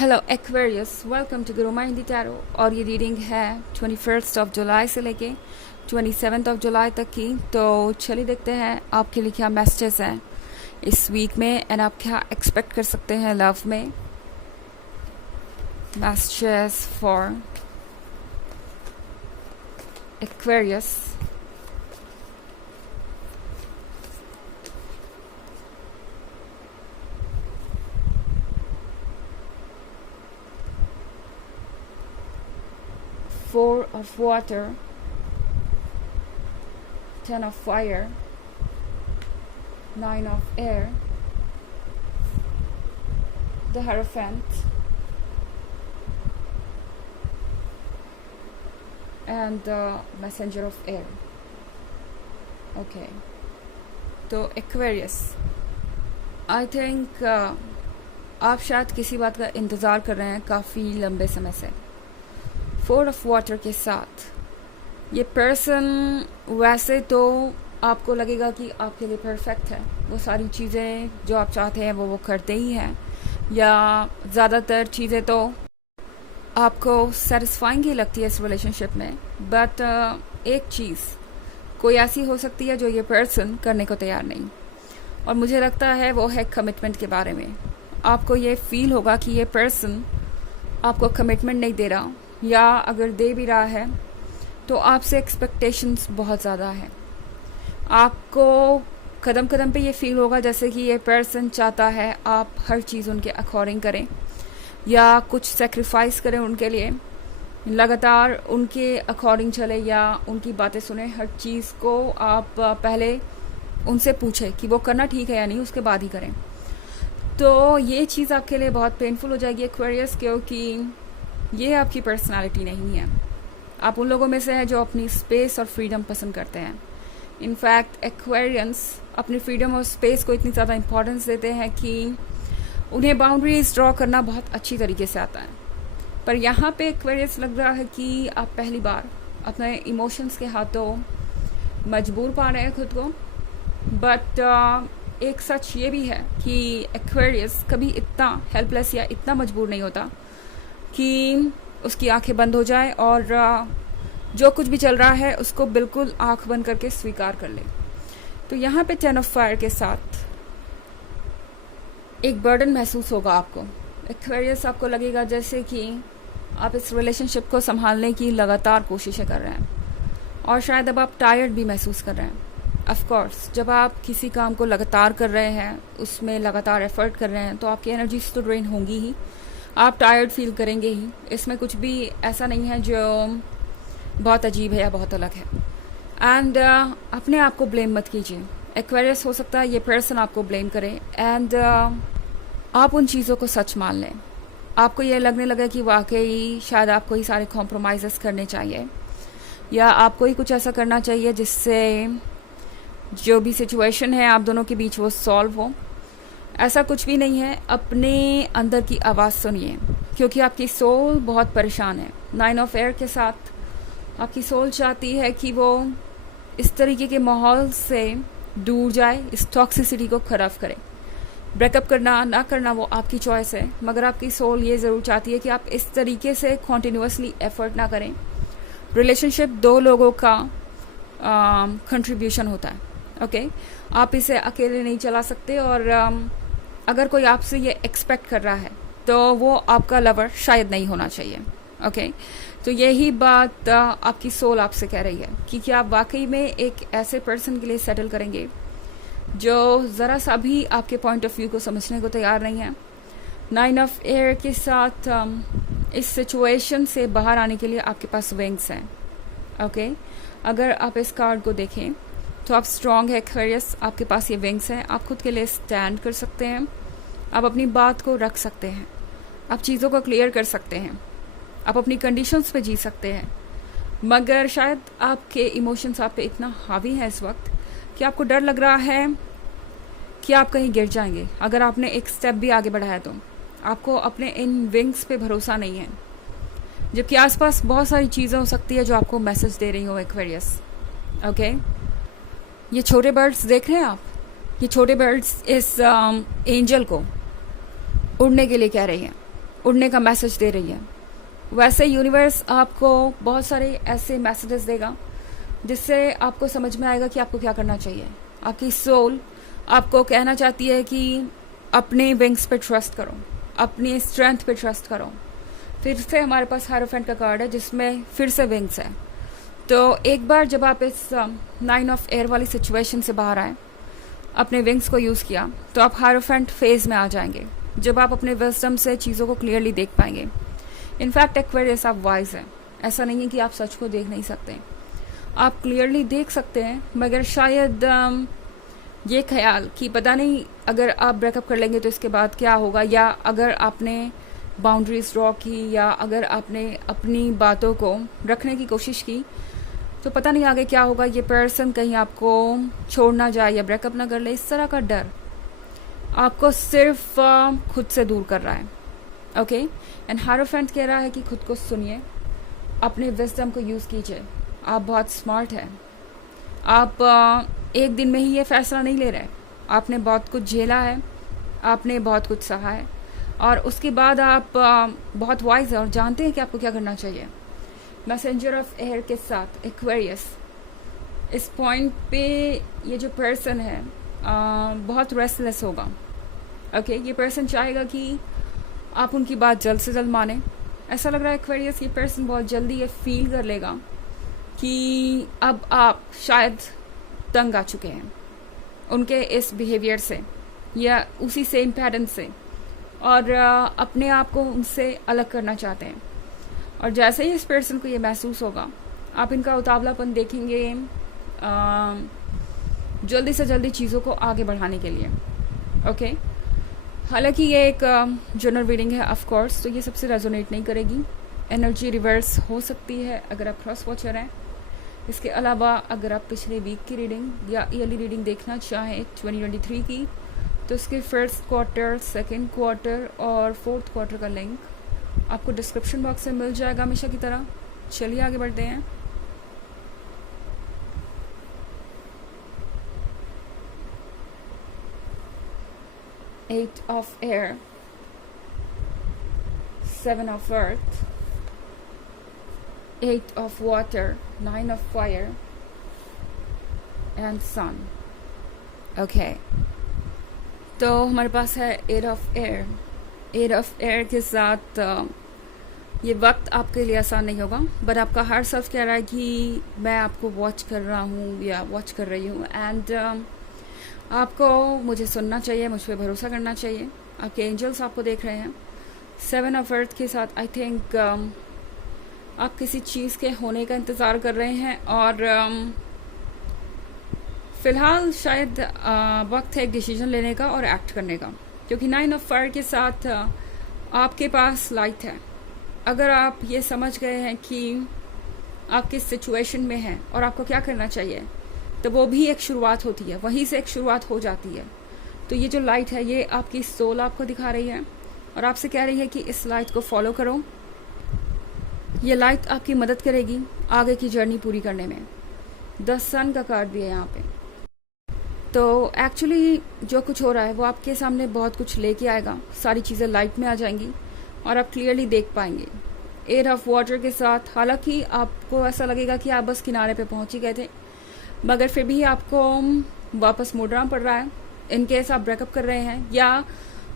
Hello Aquarius, welcome to Guru माइंडी tarot. और ये reading है 21 जुलाई से लेके 27 जुलाई तक की। तो चलिए देखते हैं आपके लिए क्या मैसेजेस हैं इस वीक में एंड आप क्या एक्सपेक्ट कर सकते हैं लव में। Messages for Aquarius. Four of water, 10 of fire, 9 of air, the Hierophant, and the messenger of air. Okay, तो Aquarius, I think आप शायद किसी बात का इंतज़ार कर रहे हैं काफ़ी लंबे समय से। 4 ऑफ वाटर के साथ ये पर्सन वैसे तो आपको लगेगा कि आपके लिए परफेक्ट है, वो सारी चीज़ें जो आप चाहते हैं वो करते ही हैं, या ज़्यादातर चीज़ें तो आपको सेटिस्फाइंग ही लगती है इस रिलेशनशिप में। बट एक चीज़ कोई ऐसी हो सकती है जो ये पर्सन करने को तैयार नहीं, और मुझे लगता है वो है कमिटमेंट के बारे में। आपको ये फील होगा कि ये पर्सन आपको कमिटमेंट नहीं दे रहा, या अगर दे भी रहा है तो आपसे एक्सपेक्टेशंस बहुत ज़्यादा है। आपको कदम कदम पे ये फील होगा जैसे कि ये पर्सन चाहता है आप हर चीज़ उनके अकॉर्डिंग करें या कुछ सेक्रीफाइस करें उनके लिए, लगातार उनके अकॉर्डिंग चले या उनकी बातें सुने। हर चीज़ को आप पहले उनसे पूछें कि वो करना ठीक है या नहीं, उसके बाद ही करें। तो ये चीज़ आपके लिए बहुत पेनफुल हो जाएगी एक्वेरियस, क्योंकि ये आपकी पर्सनालिटी नहीं है। आप उन लोगों में से हैं जो अपनी स्पेस और फ्रीडम पसंद करते हैं। इनफैक्ट एक्वेरियंस अपनी फ्रीडम और स्पेस को इतनी ज़्यादा इम्पोर्टेंस देते हैं कि उन्हें बाउंड्रीज ड्रॉ करना बहुत अच्छी तरीके से आता है। पर यहाँ पे एक्वेरियस लग रहा है कि आप पहली बार अपने इमोशंस के हाथों मजबूर पा रहे हैं खुद को। बट एक सच ये भी है कि एक्वेरियस कभी इतना हेल्पलेस या इतना मजबूर नहीं होता कि उसकी आंखें बंद हो जाए और जो कुछ भी चल रहा है उसको बिल्कुल आंख बंद करके स्वीकार कर ले। तो यहाँ पे 10 ऑफ फायर के साथ एक बर्डन महसूस होगा आपको एक्वेरियस। आपको लगेगा जैसे कि आप इस रिलेशनशिप को संभालने की लगातार कोशिशें कर रहे हैं, और शायद अब आप टायर्ड भी महसूस कर रहे हैं। ऑफ कोर्स जब आप किसी काम को लगातार कर रहे हैं, उसमें लगातार एफर्ट कर रहे हैं, तो आपकी एनर्जीज तो ड्रेन होंगी ही, आप टायर्ड फील करेंगे ही। इसमें कुछ भी ऐसा नहीं है जो बहुत अजीब है या बहुत अलग है। एंड अपने आप को ब्लेम मत कीजिए एक्वेरियस। हो सकता है ये पर्सन आपको ब्लेम करे एंड आप उन चीज़ों को सच मान लें। आपको ये लगने लगे कि वाकई शायद आपको ही सारे कॉम्प्रोमाइज़ करने चाहिए, या आपको ही कुछ ऐसा करना चाहिए जिससे जो भी सिचुएशन है आप दोनों के बीच वो सॉल्व हो। ऐसा कुछ भी नहीं है। अपने अंदर की आवाज़ सुनिए, क्योंकि आपकी सोल बहुत परेशान है। 9 ऑफ एयर के साथ आपकी सोल चाहती है कि वो इस तरीके के माहौल से दूर जाए, इस टॉक्सिसिटी को खराब करे। ब्रेकअप करना ना करना वो आपकी चॉइस है, मगर आपकी सोल ये ज़रूर चाहती है कि आप इस तरीके से कॉन्टिन्यूसली एफर्ट ना करें। रिलेशनशिप 2 लोगों का कंट्रीब्यूशन होता है। ओके, आप इसे अकेले नहीं चला सकते, और अगर कोई आपसे ये एक्सपेक्ट कर रहा है तो वो आपका लवर शायद नहीं होना चाहिए। ओके, तो यही बात आपकी सोल आपसे कह रही है कि क्या आप वाकई में एक ऐसे पर्सन के लिए सेटल करेंगे जो ज़रा सा भी आपके पॉइंट ऑफ व्यू को समझने को तैयार नहीं है। 9 ऑफ एयर के साथ इस सिचुएशन से बाहर आने के लिए आपके पास विंग्स हैं। ओके, अगर आप इस कार्ड को देखें तो आप स्ट्रॉन्ग है एक्वेरियस, आपके पास ये विंग्स हैं। आप खुद के लिए स्टैंड कर सकते हैं, आप अपनी बात को रख सकते हैं, आप चीज़ों को क्लियर कर सकते हैं, आप अपनी कंडीशंस पे जी सकते हैं। मगर शायद आपके इमोशंस आप पे इतना हावी है इस वक्त कि आपको डर लग रहा है कि आप कहीं गिर जाएंगे। अगर आपने एक स्टेप भी आगे बढ़ाया तो आपको अपने इन विंग्स पे भरोसा नहीं है, जबकि आसपास बहुत सारी चीज़ें हो सकती है जो आपको मैसेज दे रही हो एक्वेरियस। ओके, ये छोटे बर्ड्स देख रहे हैं आप, ये छोटे बर्ड्स इस एंजल को उड़ने के लिए कह रही हैं। उड़ने का मैसेज दे रही है, वैसे यूनिवर्स आपको बहुत सारे ऐसे मैसेजेस देगा जिससे आपको समझ में आएगा कि आपको क्या करना चाहिए। आपकी सोल आपको कहना चाहती है कि अपने विंग्स पे ट्रस्ट करो, अपनी स्ट्रेंथ पे ट्रस्ट करो। फिर से हमारे पास हायरोफेंट का कार्ड है जिसमें फिर से विंग्स है। तो एक बार जब आप इस 9 ऑफ एयर वाली सिचुएशन से बाहर आए, अपने विंग्स को यूज़ किया, तो आप हायरोफेंट फेज में आ जाएंगे, जब आप अपने विजडम से चीज़ों को क्लियरली देख पाएंगे। इनफैक्ट एक्वेरियस आप वाइज हैं, ऐसा नहीं है कि आप सच को देख नहीं सकते, आप क्लियरली देख सकते हैं, मगर शायद ये ख्याल कि पता नहीं अगर आप ब्रेकअप कर लेंगे तो इसके बाद क्या होगा, या अगर आपने बाउंड्रीज ड्रॉ की, या अगर आपने अपनी बातों को रखने की कोशिश की, तो पता नहीं आगे क्या होगा। ये पर्सन कहीं आपको छोड़ ना जाए या ब्रेकअप ना कर ले, इस तरह का डर आपको सिर्फ खुद से दूर कर रहा है। ओके, एंड हायरोफेंट कह रहा है कि खुद को सुनिए, अपने विजडम को यूज़ कीजिए। आप बहुत स्मार्ट हैं, आप एक दिन में ही ये फैसला नहीं ले रहे, आपने बहुत कुछ झेला है, आपने बहुत कुछ सहा है, और उसके बाद आप बहुत वाइज हैं और जानते हैं कि आपको क्या करना चाहिए। मैसेंजर ऑफ एयर के साथ एक्वेरियस, इस पॉइंट पे ये जो पर्सन है बहुत रेस्टलेस होगा। ओके, ये पर्सन चाहेगा कि आप उनकी बात जल्द से जल्द माने। ऐसा लग रहा है एक्वेरियस, ये पर्सन बहुत जल्दी ये फील कर लेगा कि अब आप शायद तंग आ चुके हैं उनके इस बिहेवियर से या उसी सेम पैटर्न से, और अपने आप को उनसे अलग करना चाहते हैं। और जैसे ही इस पर्सन को ये महसूस होगा, आप इनका उतावलापन देखेंगे जल्दी से जल्दी चीज़ों को आगे बढ़ाने के लिए। ओके, हालांकि ये एक जनरल रीडिंग है ऑफ कोर्स, तो ये सबसे रेजोनेट नहीं करेगी। एनर्जी रिवर्स हो सकती है अगर आप क्रॉस वॉचर हैं। इसके अलावा अगर आप पिछले वीक की रीडिंग या ईयरली रीडिंग देखना चाहें 2023 की, तो इसके फर्स्ट क्वार्टर, सेकेंड क्वार्टर और फोर्थ क्वार्टर का लिंक आपको डिस्क्रिप्शन बॉक्स में मिल जाएगा हमेशा की तरह। चलिए आगे बढ़ते हैं। Eight of air, 7 of earth, 8 of water, 9 of fire, and sun. Okay. तो हमारे पास है 8 of air. 8 of air के साथ ये वक्त आपके लिए आसान नहीं होगा, बट आपका हर सेल्फ कह रहा है कि मैं आपको वॉच कर रहा हूँ या वॉच कर रही हूँ, एंड आपको मुझे सुनना चाहिए, मुझ पर भरोसा करना चाहिए। आपके एंजल्स आपको देख रहे हैं। 7 of earth के साथ आई थिंक आप किसी चीज़ के होने का इंतज़ार कर रहे हैं, और फ़िलहाल शायद वक्त है एक डिसीजन लेने का और एक्ट करने का, क्योंकि 9 ऑफ फायर के साथ आपके पास लाइट है। अगर आप ये समझ गए हैं कि आप किस सिचुएशन में हैं और आपको क्या करना चाहिए, तो वो भी एक शुरुआत होती है, वहीं से एक शुरुआत हो जाती है। तो ये जो लाइट है, ये आपकी सोल आपको दिखा रही है और आपसे कह रही है कि इस लाइट को फॉलो करो। ये लाइट आपकी मदद करेगी आगे की जर्नी पूरी करने में। 10 सन का कार्ड भी है यहाँ पे। तो एक्चुअली जो कुछ हो रहा है वो आपके सामने बहुत कुछ लेके आएगा, सारी चीज़ें लाइट में आ जाएंगी और आप क्लियरली देख पाएंगे। 8 ऑफ वाटर के साथ हालांकि आपको ऐसा लगेगा कि आप बस किनारे पे पहुंच ही गए थे, मगर फिर भी आपको वापस मुड़ना पड़ रहा है। इनकेस आप ब्रेकअप कर रहे हैं, या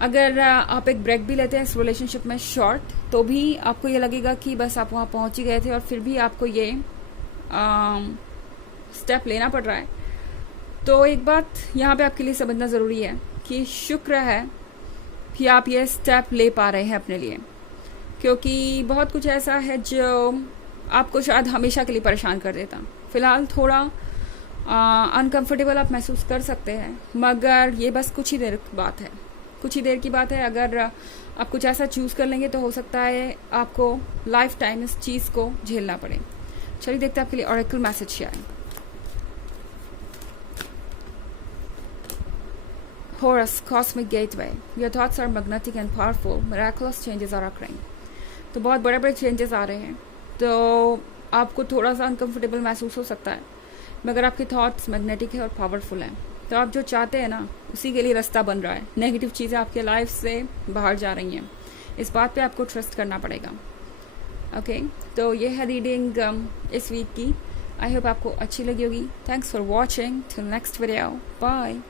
अगर आप एक ब्रेक भी लेते हैं इस रिलेशनशिप में शॉर्ट, तो भी आपको ये लगेगा कि बस आप वहाँ पहुँच ही गए थे और फिर भी आपको ये स्टेप लेना पड़ रहा है। तो एक बात यहाँ पे आपके लिए समझना ज़रूरी है कि शुक्र है कि आप ये स्टेप ले पा रहे हैं अपने लिए, क्योंकि बहुत कुछ ऐसा है जो आपको शायद हमेशा के लिए परेशान कर देता। फ़िलहाल थोड़ा अनकंफर्टेबल आप महसूस कर सकते हैं, मगर ये बस कुछ ही देर की बात है, कुछ ही देर की बात है। अगर आप कुछ ऐसा चूज़ कर लेंगे तो हो सकता है आपको लाइफ टाइम इस चीज़ को झेलना पड़े। चलिए देखते हैं आपके लिए ऑरेकल मैसेज क्या है। Horus, Cosmic Gateway. Your thoughts are magnetic and powerful. Miraculous changes are occurring. तो बहुत बड़े बड़े चेंजेस आ रहे हैं, तो आपको थोड़ा सा अनकंफर्टेबल महसूस हो सकता है, मगर आपके थॉट्स मैग्नेटिक है और पावरफुल हैं। तो आप जो चाहते हैं ना, उसी के लिए रास्ता बन रहा है। नेगेटिव चीज़ें आपके लाइफ से बाहर जा रही हैं। इस बात पे आपको ट्रस्ट करना पड़ेगा। ओके, तो ये है रीडिंग इस वीक की। आई होप आपको अच्छी लगी होगी। Thanks for watching, till next video, bye.